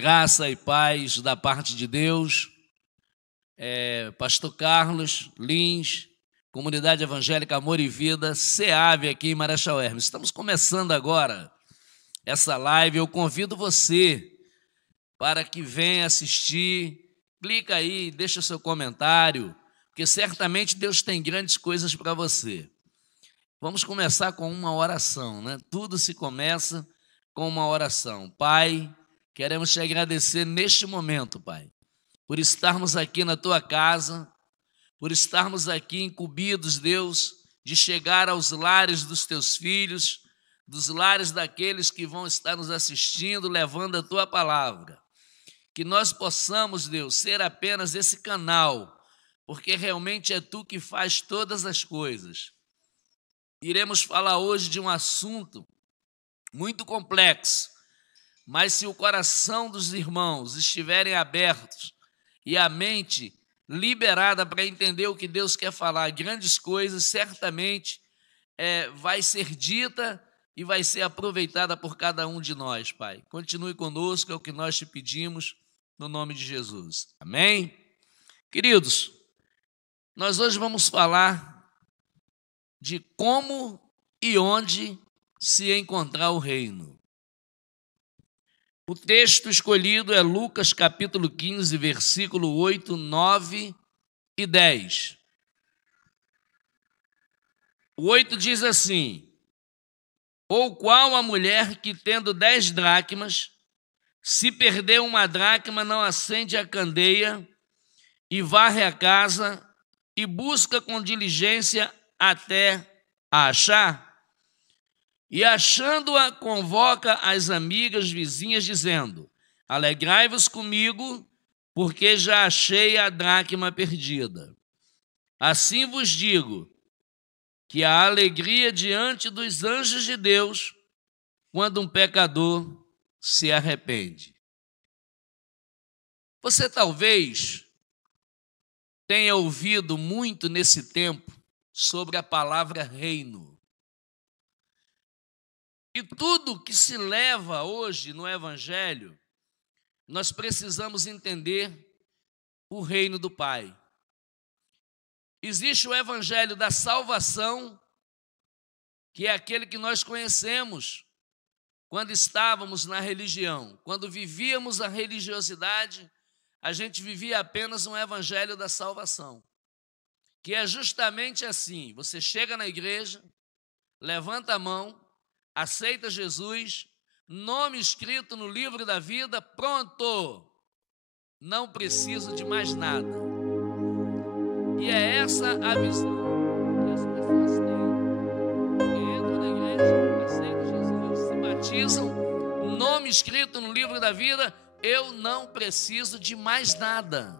Graça e paz da parte de Deus. Pastor Carlos Lins, Comunidade Evangélica Amor e Vida, SEAV aqui em Marechal Hermes. Estamos começando agora essa live. Eu convido você para que venha assistir. Clica aí, deixa o seu comentário, porque certamente Deus tem grandes coisas para você. Vamos começar com uma oração, né? Tudo se começa com uma oração. Pai, queremos te agradecer neste momento, Pai, por estarmos aqui na tua casa, por estarmos aqui incumbidos, Deus, de chegar aos lares dos teus filhos, dos lares daqueles que vão estar nos assistindo, levando a tua palavra. Que nós possamos, Deus, ser apenas esse canal, porque realmente é tu que faz todas as coisas. Iremos falar hoje de um assunto muito complexo, mas se o coração dos irmãos estiverem abertos e a mente liberada para entender o que Deus quer falar, grandes coisas, certamente vai ser dita e vai ser aproveitada por cada um de nós, Pai. Continue conosco, é o que nós te pedimos, no nome de Jesus. Amém? Queridos, nós hoje vamos falar de como e onde se encontrar o reino. O texto escolhido é Lucas capítulo 15, versículo 8, 9 e 10. O 8 diz assim: ou qual a mulher que tendo 10 dracmas, se perder uma dracma, não acende a candeia e varre a casa e busca com diligência até a achar? E achando-a, convoca as amigas vizinhas, dizendo: alegrai-vos comigo, porque já achei a dracma perdida. Assim vos digo, que há alegria diante dos anjos de Deus, quando um pecador se arrepende. Você talvez tenha ouvido muito nesse tempo sobre a palavra reino. E tudo que se leva hoje no Evangelho, nós precisamos entender o reino do Pai. Existe o Evangelho da salvação, que é aquele que nós conhecemos quando estávamos na religião. Quando vivíamos a religiosidade, a gente vivia apenas um Evangelho da salvação, que é justamente assim: você chega na igreja, levanta a mão, aceita Jesus, nome escrito no livro da vida, pronto, não preciso de mais nada. E é essa a visão que as pessoas têm, que entram na igreja, aceitam Jesus, se batizam, nome escrito no livro da vida, eu não preciso de mais nada.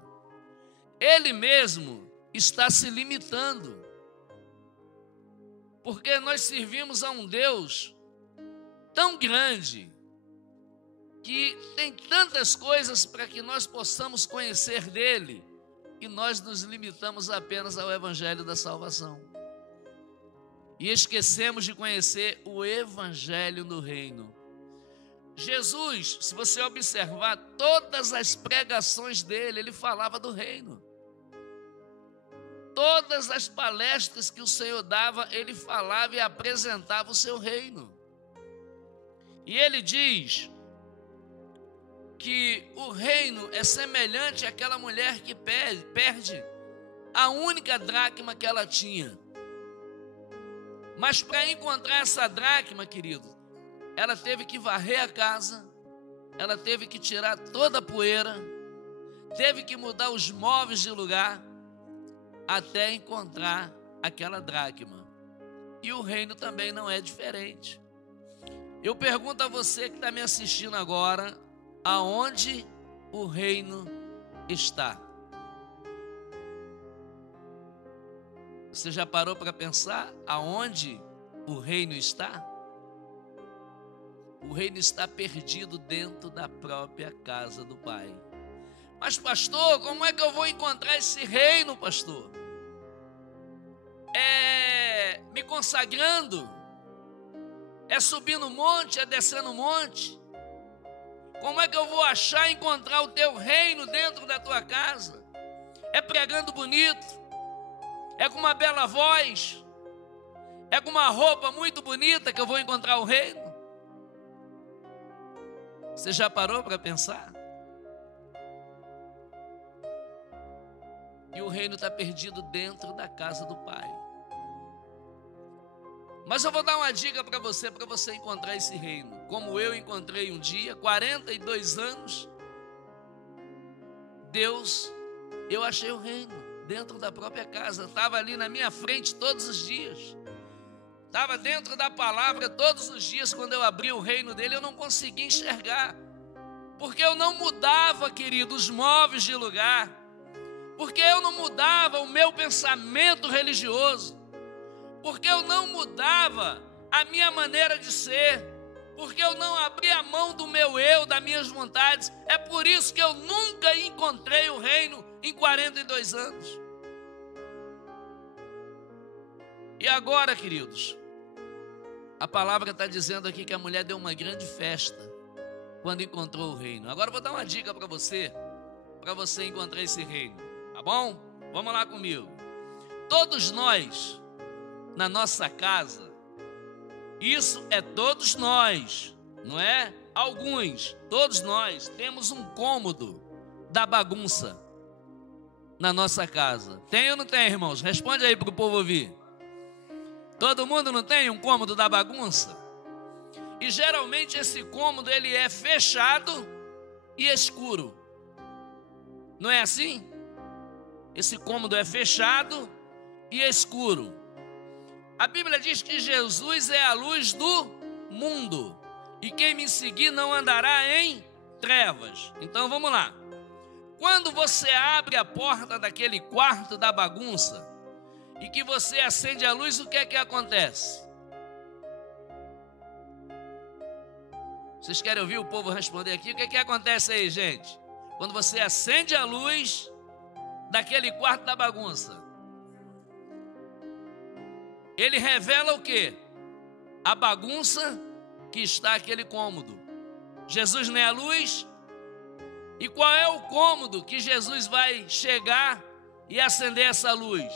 Ele mesmo está se limitando, porque nós servimos a um Deus tão grande, que tem tantas coisas para que nós possamos conhecer dele, e nós nos limitamos apenas ao Evangelho da salvação. E esquecemos de conhecer o Evangelho do reino. Jesus, se você observar todas as pregações dele, ele falava do reino. Todas as palestras que o Senhor dava, ele falava e apresentava o seu reino. E ele diz que o reino é semelhante àquela mulher que perde a única dracma que ela tinha. Mas para encontrar essa dracma, querido, ela teve que varrer a casa, ela teve que tirar toda a poeira, teve que mudar os móveis de lugar, até encontrar aquela dracma. E o reino também não é diferente. Eu pergunto a você que está me assistindo agora, aonde o reino está? Você já parou para pensar aonde o reino está? O reino está perdido dentro da própria casa do Pai. Mas pastor, como é que eu vou encontrar esse reino, pastor? É me consagrando? É subir no monte, é descer no monte? Como é que eu vou achar e encontrar o teu reino dentro da tua casa? É pregando bonito, é com uma bela voz, é com uma roupa muito bonita que eu vou encontrar o reino? Você já parou para pensar? E o reino está perdido dentro da casa do Pai. Mas eu vou dar uma dica para você encontrar esse reino. Como eu encontrei um dia, 42 anos, eu achei o reino dentro da própria casa. Estava ali na minha frente todos os dias. Estava dentro da palavra todos os dias. Quando eu abri o reino dele, eu não conseguia enxergar. Porque eu não mudava, querido, os móveis de lugar. Porque eu não mudava o meu pensamento religioso. Porque eu não mudava a minha maneira de ser. Porque eu não abria a mão do meu eu, das minhas vontades. É por isso que eu nunca encontrei o reino em 42 anos. E agora, queridos, a palavra está dizendo aqui que a mulher deu uma grande festa quando encontrou o reino. Agora eu vou dar uma dica para você encontrar esse reino, tá bom? Vamos lá comigo. Todos nós, na nossa casa, isso é todos nós, não é? Alguns, todos nós temos um cômodo da bagunça na nossa casa. Tem ou não tem, irmãos? Responde aí para o povo ouvir. Todo mundo não tem um cômodo da bagunça? E geralmente esse cômodo ele é fechado e escuro. Não é assim? Esse cômodo é fechado e escuro. A Bíblia diz que Jesus é a luz do mundo. E quem me seguir não andará em trevas. Então vamos lá. Quando você abre a porta daquele quarto da bagunça e que você acende a luz, o que é que acontece? Vocês querem ouvir o povo responder aqui? O que é que acontece aí, gente? Quando você acende a luz daquele quarto da bagunça, ele revela o quê? A bagunça que está aquele cômodo. Jesus não é a luz? E qual é o cômodo que Jesus vai chegar e acender essa luz?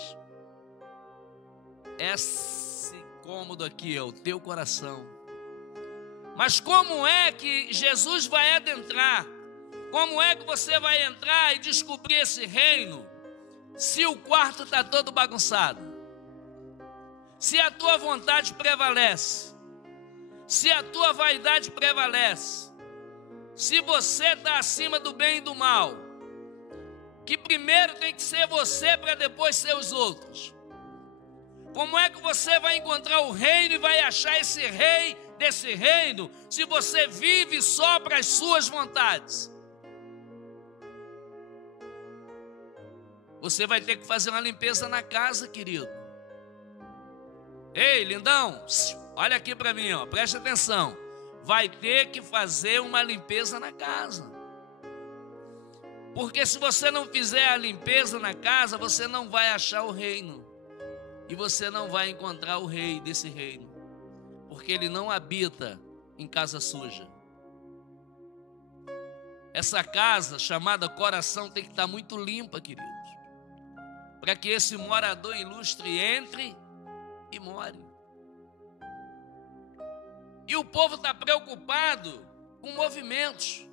Esse cômodo aqui é o teu coração. Mas como é que Jesus vai adentrar? Como é que você vai entrar e descobrir esse reino se o quarto está todo bagunçado? Se a tua vontade prevalece, se a tua vaidade prevalece, se você está acima do bem e do mal, que primeiro tem que ser você para depois ser os outros. Como é que você vai encontrar o reino e vai achar esse rei desse reino se você vive só para as suas vontades? Você vai ter que fazer uma limpeza na casa, querido. Ei, lindão, olha aqui para mim, ó, preste atenção. Vai ter que fazer uma limpeza na casa. Porque se você não fizer a limpeza na casa, você não vai achar o reino. E você não vai encontrar o rei desse reino. Porque ele não habita em casa suja. Essa casa chamada coração tem que estar muito limpa, queridos. Para que esse morador ilustre entre e more. E o povo está preocupado com movimentos.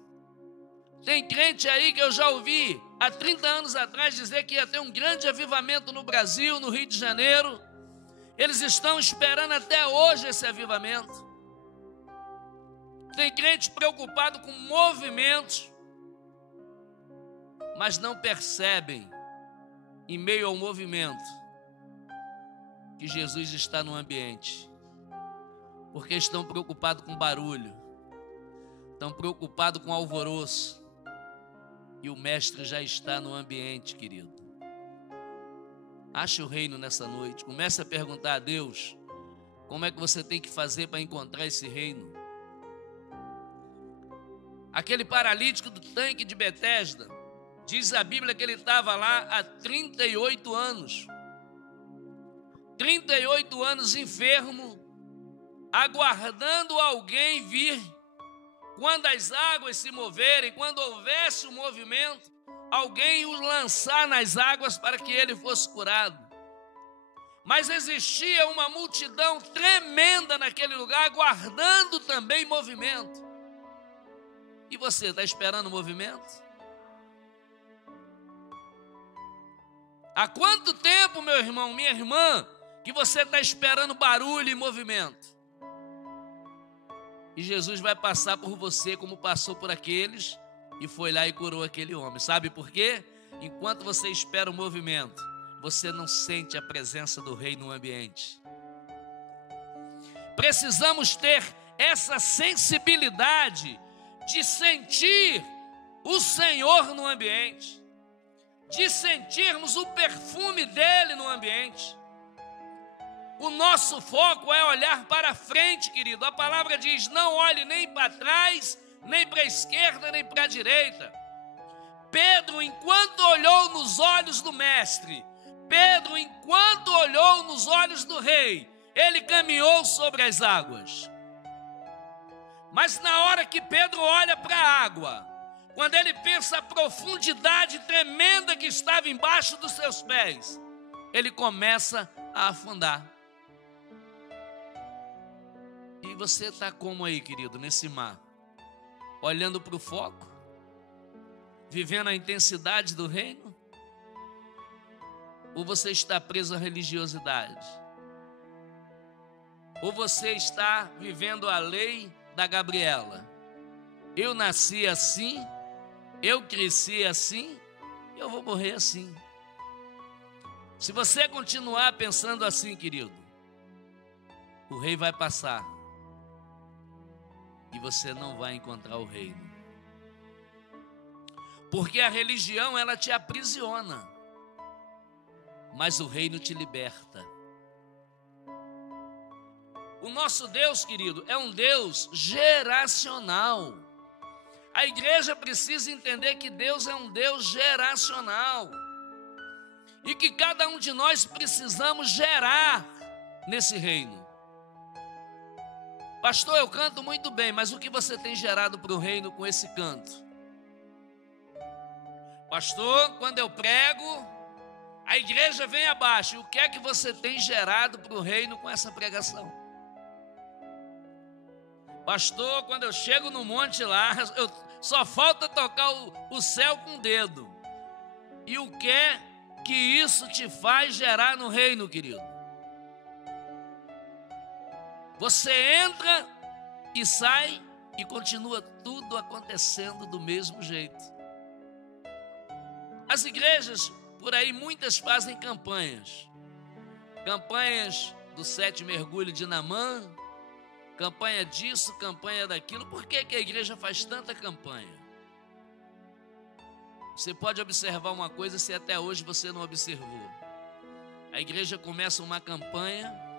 Tem crente aí que eu já ouvi há 30 anos atrás dizer que ia ter um grande avivamento no Brasil, no Rio de Janeiro. Eles estão esperando até hoje esse avivamento. Tem crente preocupado com movimentos, mas não percebem, em meio ao movimento, que Jesus está no ambiente. Porque estão preocupados com barulho, estão preocupados com alvoroço. E o mestre já está no ambiente, querido. Ache o reino nessa noite. Comece a perguntar a Deus como é que você tem que fazer para encontrar esse reino. Aquele paralítico do tanque de Betesda, diz a Bíblia que ele estava lá há 38 anos. 38 anos enfermo, aguardando alguém vir quando as águas se moverem, quando houvesse um movimento, alguém o lançar nas águas para que ele fosse curado. Mas existia uma multidão tremenda naquele lugar, aguardando também movimento. E você está esperando movimento? Há quanto tempo, meu irmão, minha irmã, que você está esperando barulho e movimento? E Jesus vai passar por você como passou por aqueles e foi lá e curou aquele homem. Sabe por quê? Enquanto você espera o movimento, você não sente a presença do Rei no ambiente. Precisamos ter essa sensibilidade de sentir o Senhor no ambiente, de sentirmos o perfume dele no ambiente. O nosso foco é olhar para frente, querido. A palavra diz: não olhe nem para trás, nem para a esquerda, nem para a direita. Pedro, enquanto olhou nos olhos do mestre, Pedro, enquanto olhou nos olhos do rei, ele caminhou sobre as águas. Mas na hora que Pedro olha para a água, quando ele pensa a profundidade tremenda que estava embaixo dos seus pés, ele começa a afundar. E você está como aí, querido, nesse mar? Olhando para o foco? Vivendo a intensidade do reino? Ou você está preso à religiosidade? Ou você está vivendo a lei da Gabriela? Eu nasci assim, eu cresci assim, eu vou morrer assim. Se você continuar pensando assim, querido, o rei vai passar e você não vai encontrar o reino. Porque a religião, ela te aprisiona, mas o reino te liberta. O nosso Deus, querido, é um Deus geracional. A igreja precisa entender que Deus é um Deus geracional e que cada um de nós precisamos gerar nesse reino. Pastor, eu canto muito bem, mas o que você tem gerado para o reino com esse canto? Pastor, quando eu prego, a igreja vem abaixo. E o que é que você tem gerado para o reino com essa pregação? Pastor, quando eu chego no monte lá, só falta tocar o céu com o dedo. E o que é que isso te faz gerar no reino, querido? Você entra e sai e continua tudo acontecendo do mesmo jeito. As igrejas, por aí, muitas fazem campanhas. Campanhas do 7 mergulhos de Naamã, campanha disso, campanha daquilo. Por que a igreja faz tanta campanha? Você pode observar uma coisa se até hoje você não observou. A igreja começa uma campanha,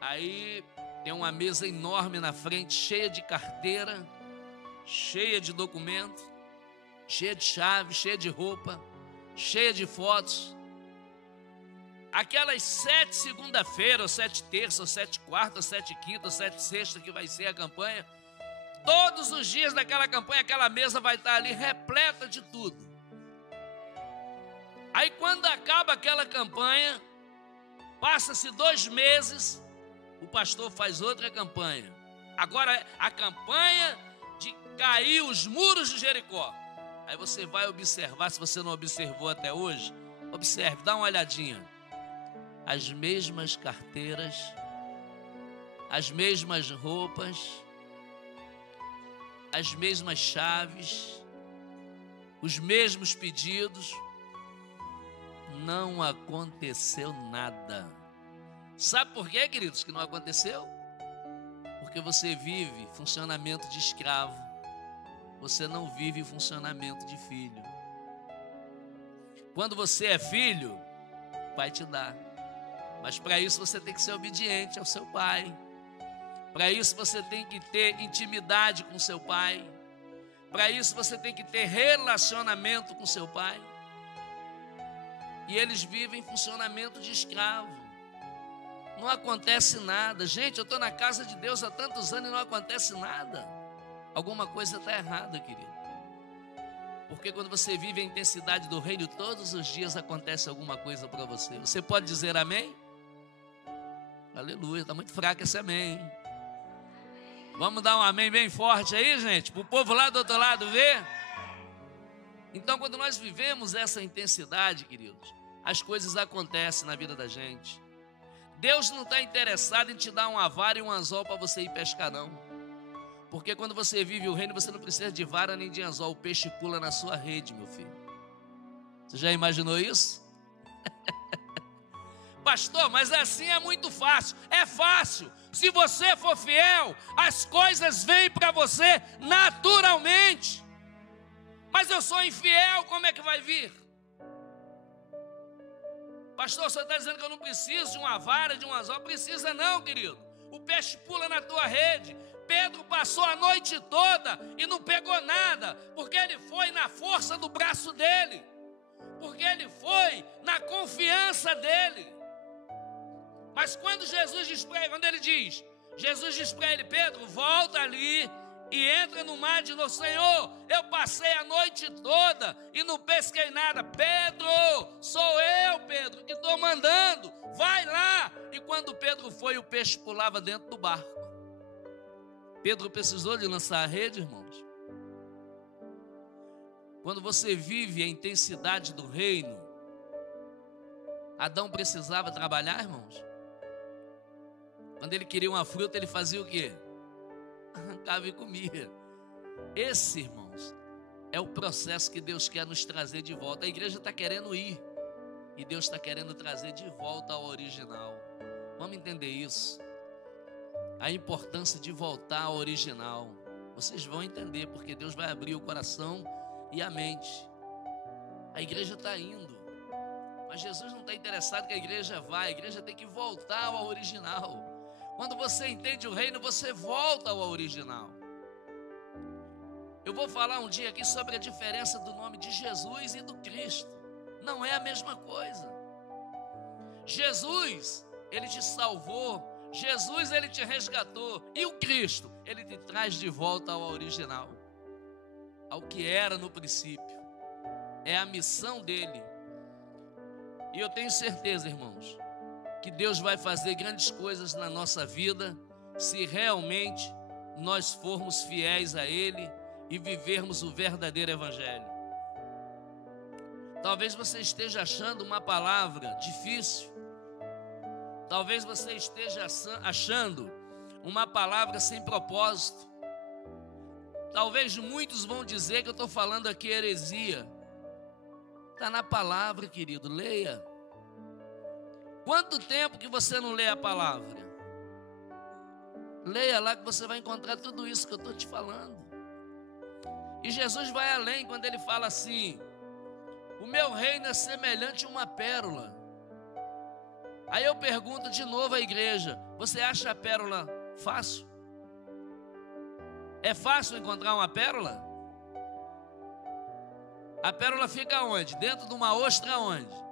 aí tem uma mesa enorme na frente, cheia de carteira, cheia de documento, cheia de chave, cheia de roupa, cheia de fotos. Aquelas 7 segunda-feira, ou 7 terça, ou 7 quarta, ou 7 quinta, ou 7 sexta que vai ser a campanha, todos os dias daquela campanha, aquela mesa vai estar ali repleta de tudo. Aí quando acaba aquela campanha, passa-se 2 meses, o pastor faz outra campanha. Agora a campanha de cair os muros de Jericó. Aí você vai observar, se você não observou até hoje, observe, dá uma olhadinha. As mesmas carteiras, as mesmas roupas, as mesmas chaves, os mesmos pedidos. Não aconteceu nada. Sabe por quê, queridos, que não aconteceu? Porque você vive funcionamento de escravo. Você não vive funcionamento de filho. Quando você é filho, vai te dar. Mas para isso você tem que ser obediente ao seu pai. Para isso você tem que ter intimidade com seu pai. Para isso você tem que ter relacionamento com seu pai. E eles vivem funcionamento de escravo. Não acontece nada. Gente, eu estou na casa de Deus há tantos anos e não acontece nada. alguma coisa está errada, querido. Porque quando você vive a intensidade do reino, todos os dias acontece alguma coisa para você. Você pode dizer amém? Aleluia, está muito fraco esse amém, hein? Vamos dar um amém bem forte aí, gente, para o povo lá do outro lado ver. Então, quando nós vivemos essa intensidade, queridos, as coisas acontecem na vida da gente. Deus não está interessado em te dar uma vara e um anzol para você ir pescar, não. Porque quando você vive o reino, você não precisa de vara nem de anzol. O peixe pula na sua rede, meu filho. Você já imaginou isso? Pastor, mas assim é muito fácil. É fácil. Se você for fiel, as coisas vêm para você naturalmente. Mas eu sou infiel, como é que vai vir? Pastor, você está dizendo que eu não preciso de uma vara, de um anzol? Precisa não, querido. O peixe pula na tua rede. Pedro passou a noite toda e não pegou nada, porque ele foi na força do braço dele, porque ele foi na confiança dele. Mas quando Jesus diz para ele, quando ele diz, Jesus diz para ele, Pedro, volta ali e entra no mar de novo. Senhor, eu passei a noite toda e não pesquei nada. Pedro, sou eu, Pedro, que estou mandando, vai lá. E quando Pedro foi, o peixe pulava dentro do barco. Pedro precisou de lançar a rede, irmãos. Quando você vive a intensidade do reino, Adão precisava trabalhar, irmãos. Quando ele queria uma fruta, ele fazia o quê? Arrancava e comia. Esse, irmãos, é o processo que Deus quer nos trazer de volta. A igreja está querendo ir e Deus está querendo trazer de volta ao original. Vamos entender isso. A importância de voltar ao original. Vocês vão entender, porque Deus vai abrir o coração e a mente. A igreja está indo, mas Jesus não está interessado que a igreja vá. A igreja tem que voltar ao original. Quando você entende o reino, você volta ao original. Eu vou falar um dia aqui sobre a diferença do nome de Jesus e do Cristo. Não é a mesma coisa. Jesus, ele te salvou. Jesus, ele te resgatou. E o Cristo, ele te traz de volta ao original, ao que era no princípio. É a missão dele. E eu tenho certeza, irmãos, que Deus vai fazer grandes coisas na nossa vida, se realmente nós formos fiéis a ele e vivermos o verdadeiro evangelho. Talvez você esteja achando uma palavra difícil. Talvez você esteja achando uma palavra sem propósito. Talvez muitos vão dizer que eu estou falando aqui heresia. Está na palavra, querido, leia. Quanto tempo que você não lê a palavra? Leia lá que você vai encontrar tudo isso que eu estou te falando. E Jesus vai além quando ele fala assim: o meu reino é semelhante a uma pérola. Aí eu pergunto de novo à igreja: você acha a pérola fácil? É fácil encontrar uma pérola? A pérola fica onde? Dentro de uma ostra onde?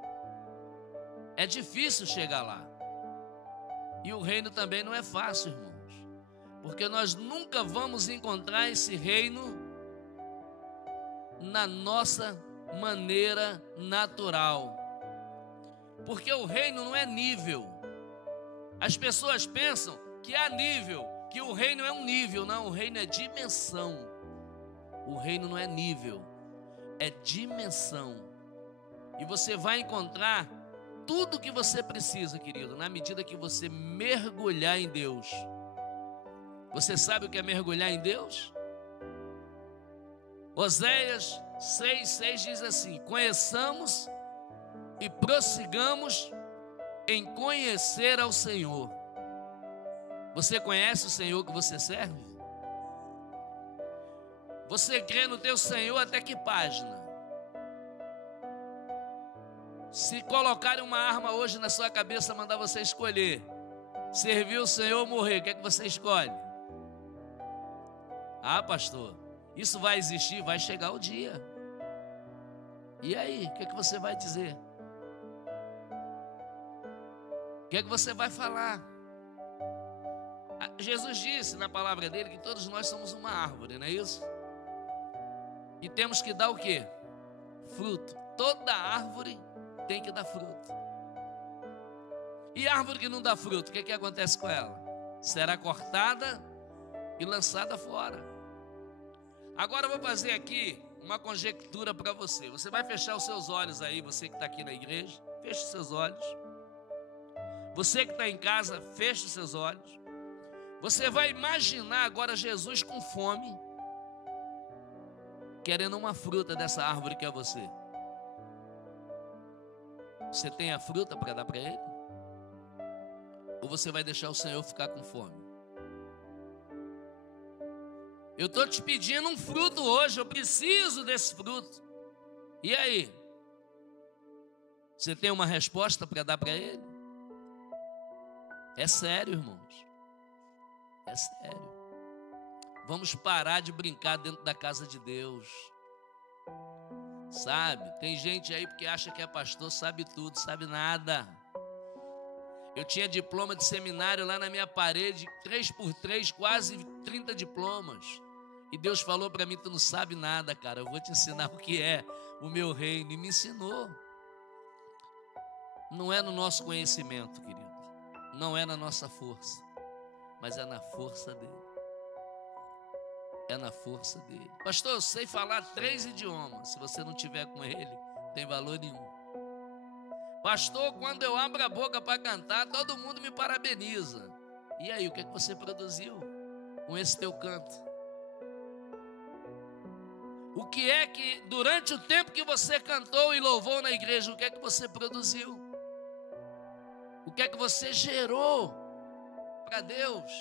É difícil chegar lá. E o reino também não é fácil, irmãos, porque nós nunca vamos encontrar esse reino na nossa maneira natural. Porque o reino não é nível. As pessoas pensam que há nível, que o reino é um nível. Não, o reino é dimensão. O reino não é nível, é dimensão. E você vai encontrar tudo o que você precisa, querido, na medida que você mergulhar em Deus. Você sabe o que é mergulhar em Deus? Oséias 6:6 diz assim: conheçamos e prossigamos em conhecer ao Senhor. Você conhece o Senhor que você serve? Você crê no teu Senhor até que página? Se colocarem uma arma hoje na sua cabeça, mandar você escolher servir o Senhor ou morrer, o que é que você escolhe? Ah, pastor, isso vai existir, vai chegar o dia. E aí, o que é que você vai dizer? O que é que você vai falar? Jesus disse na palavra dele que todos nós somos uma árvore, não é isso? E temos que dar o quê? Fruto. Toda árvore tem que dar fruto. E árvore que não dá fruto, o que acontece com ela? Será cortada e lançada fora. Agora eu vou fazer aqui uma conjectura para você. Você vai fechar os seus olhos aí, você que está aqui na igreja, feche os seus olhos. Você que está em casa, feche os seus olhos. Você vai imaginar agora Jesus com fome, querendo uma fruta dessa árvore que é você. Você tem a fruta para dar para ele? Ou você vai deixar o Senhor ficar com fome? Eu estou te pedindo um fruto hoje, eu preciso desse fruto. E aí? Você tem uma resposta para dar para ele? É sério, irmãos. É sério. Vamos parar de brincar dentro da casa de Deus. Sabe? Tem gente aí porque acha que é pastor, sabe tudo, sabe nada. Eu tinha diploma de seminário lá na minha parede, 3x3, quase 30 diplomas. E Deus falou para mim, tu não sabe nada, cara, eu vou te ensinar o que é o meu reino. E me ensinou. Não é no nosso conhecimento, querido. Não é na nossa força. Mas é na força dele. É na força dele. Pastor, eu sei falar 3 idiomas. Se você não tiver com ele, não tem valor nenhum. Pastor, quando eu abro a boca para cantar, todo mundo me parabeniza. E aí, o que é que você produziu com esse teu canto? O que é que, durante o tempo que você cantou e louvou na igreja, o que é que você produziu? O que é que você gerou para Deus?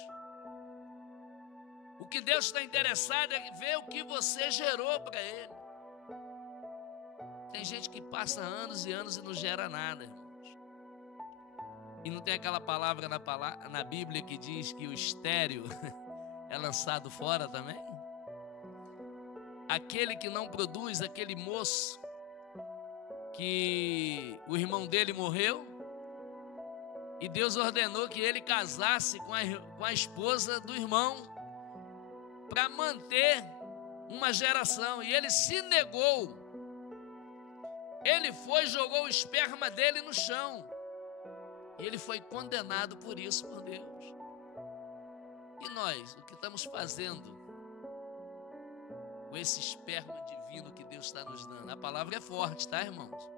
O que Deus está interessado é ver o que você gerou para Ele. Tem gente que passa anos e anos e não gera nada, irmãos. E não tem aquela palavra na Bíblia que diz que o estéril é lançado fora também? Aquele que não produz, aquele moço que o irmão dele morreu e Deus ordenou que ele casasse com a esposa do irmão para manter uma geração, e ele se negou. Ele foi e jogou o esperma dele no chão, e ele foi condenado por isso por Deus. E nós, o que estamos fazendo com esse esperma divino que Deus está nos dando? A palavra é forte, tá, irmãos?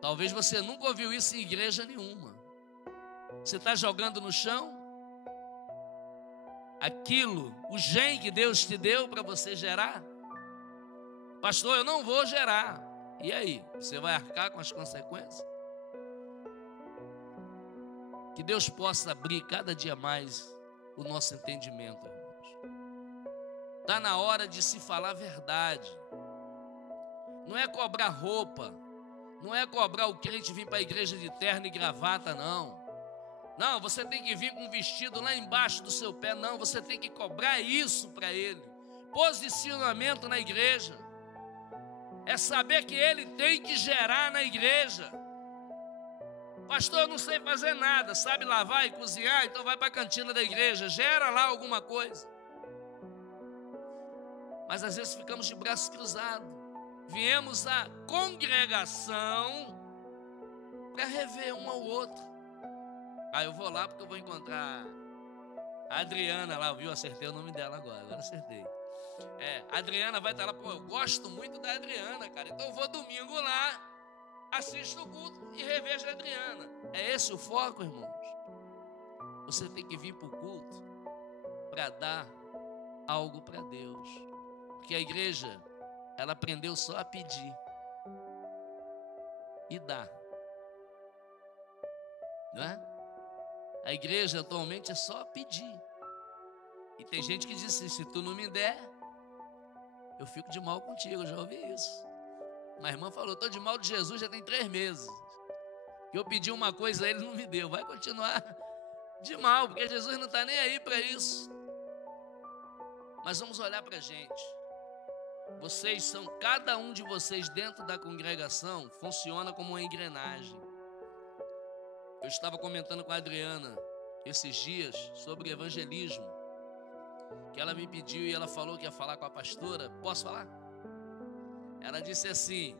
Talvez você nunca ouviu isso em igreja nenhuma. Você está jogando no chão aquilo, o gene que Deus te deu para você gerar? Pastor, eu não vou gerar. E aí, você vai arcar com as consequências? Que Deus possa abrir cada dia mais o nosso entendimento, irmãos. Está na hora de se falar a verdade. Não é cobrar roupa, não é cobrar o crente vir para a igreja de terno e gravata, não. Não, você tem que vir com um vestido lá embaixo do seu pé. Não, você tem que cobrar isso para ele. Posicionamento na igreja é saber que ele tem que gerar na igreja. Pastor, eu não sei fazer nada. Sabe lavar e cozinhar? Então vai para a cantina da igreja, gera lá alguma coisa. Mas às vezes ficamos de braços cruzados. Viemos à congregação para rever um ao outro. Eu vou lá porque eu vou encontrar a Adriana lá, viu? Acertei o nome dela agora acertei. A Adriana vai estar lá, pô, eu gosto muito da Adriana, cara. Então eu vou domingo lá, assisto o culto e revejo a Adriana. É esse o foco, irmãos? Você tem que vir para o culto para dar algo para Deus. Porque a igreja, ela aprendeu só a pedir e dar. Não é? A igreja atualmente é só pedir. E tem gente que diz assim, se tu não me der, eu fico de mal contigo. Eu já ouvi isso. Uma irmã falou, estou de mal de Jesus já tem 3 meses. Que eu pedi uma coisa a ele não me deu. Vai continuar de mal, porque Jesus não está nem aí para isso. Mas vamos olhar para a gente. Vocês são, cada um de vocês dentro da congregação funciona como uma engrenagem. Eu estava comentando com a Adriana esses dias sobre evangelismo, que ela me pediu e ela falou que ia falar com a pastora. Posso falar? Ela disse assim: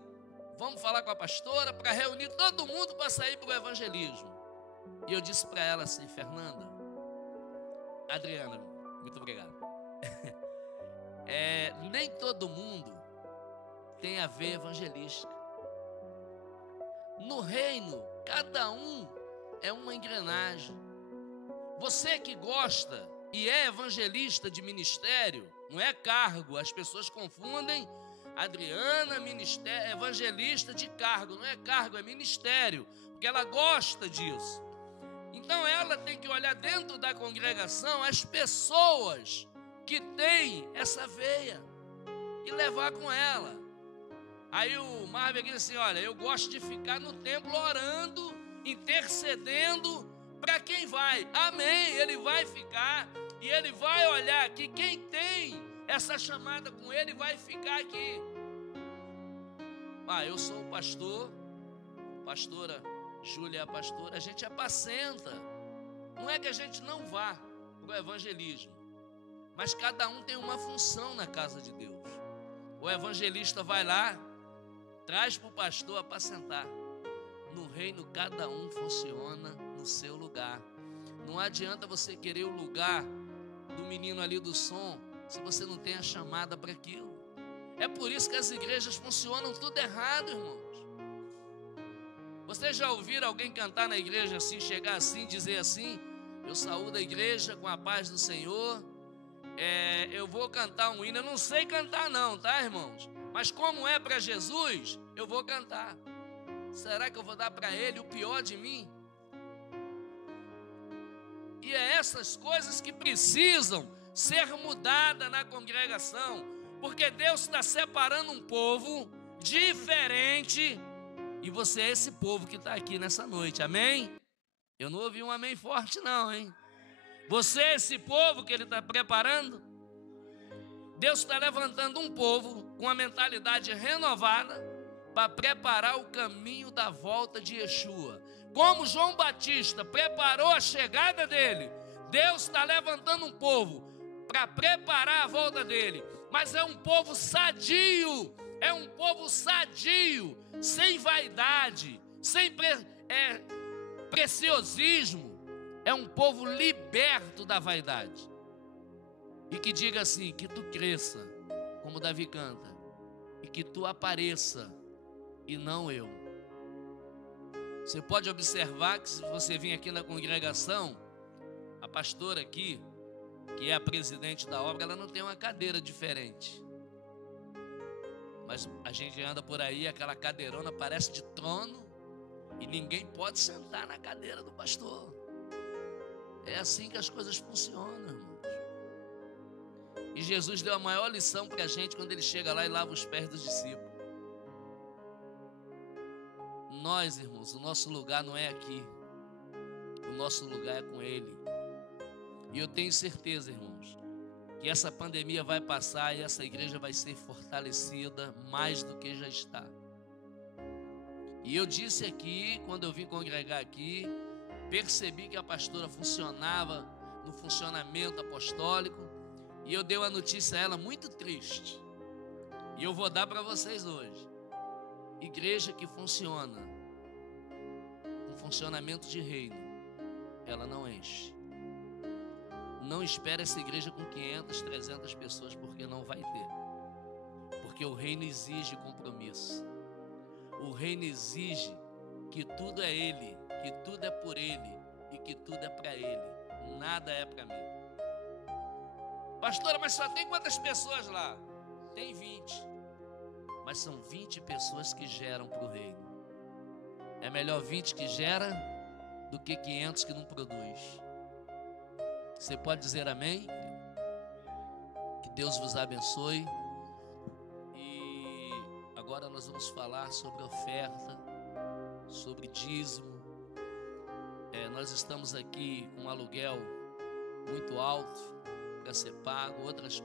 vamos falar com a pastora para reunir todo mundo para sair para o evangelismo. E eu disse para ela assim: Fernanda, Adriana, muito obrigado. Nem todo mundo tem a veia evangelística. No reino, cada um é uma engrenagem. Você que gosta e é evangelista de ministério, não é cargo. As pessoas confundem Adriana, ministério, evangelista de cargo. Não é cargo, é ministério, porque ela gosta disso. Então ela tem que olhar dentro da congregação as pessoas que têm essa veia e levar com ela. Aí o Marvin disse assim: olha, eu gosto de ficar no templo orando, intercedendo para quem vai. Amém, ele vai ficar e ele vai olhar aqui. Quem tem essa chamada com ele vai ficar aqui. Eu sou o pastor, pastora Júlia é a pastora, a gente apacenta. Não é que a gente não vá para o evangelismo, mas cada um tem uma função na casa de Deus. O evangelista vai lá, traz para o pastor apacentar. No reino, cada um funciona no seu lugar. Não adianta você querer o lugar do menino ali do som se você não tem a chamada para aquilo. É por isso que as igrejas funcionam tudo errado, irmãos. Vocês já ouviram alguém cantar na igreja assim, chegar assim, dizer assim: eu saúdo a igreja com a paz do Senhor, eu vou cantar um hino. Eu não sei cantar não, tá, irmãos? Mas como é para Jesus, eu vou cantar. Será que eu vou dar para ele o pior de mim? E é essas coisas que precisam ser mudadas na congregação, porque Deus está separando um povo diferente, e você é esse povo que está aqui nessa noite, amém? Eu não ouvi um amém forte não, hein? Você é esse povo que Ele está preparando? Deus está levantando um povo com uma mentalidade renovada para preparar o caminho da volta de Yeshua. Como João Batista preparou a chegada dele, Deus está levantando um povo para preparar a volta dele. Mas é um povo sadio, sem vaidade, sem preciosismo. É um povo liberto da vaidade. E que diga assim: que tu cresça, como Davi canta, e que tu apareça, e não eu. Você pode observar que se você vir aqui na congregação, a pastora aqui, que é a presidente da obra, ela não tem uma cadeira diferente. Mas a gente anda por aí, aquela cadeirona parece de trono, e ninguém pode sentar na cadeira do pastor. É assim que as coisas funcionam, irmãos. E Jesus deu a maior lição para a gente quando ele chega lá e lava os pés dos discípulos. Nós, irmãos, o nosso lugar não é aqui. O nosso lugar é com Ele. E eu tenho certeza, irmãos, que essa pandemia vai passar e essa igreja vai ser fortalecida mais do que já está. E eu disse aqui, quando eu vim congregar aqui, percebi que a pastora funcionava no funcionamento apostólico, e eu dei uma notícia a ela muito triste, e eu vou dar para vocês hoje. Igreja que funciona com funcionamento de reino, ela não enche. Não espere essa igreja com 500, 300 pessoas, porque não vai ter. Porque o reino exige compromisso. O reino exige que tudo é Ele, que tudo é por Ele e que tudo é para Ele. Nada é para mim. Pastora, mas só tem quantas pessoas lá? Tem 20. Mas são 20 pessoas que geram para o reino. É melhor 20 que gera do que 500 que não produz. Você pode dizer amém? Que Deus vos abençoe. E agora nós vamos falar sobre oferta, sobre dízimo. Nós estamos aqui com um aluguel muito alto para ser pago, outras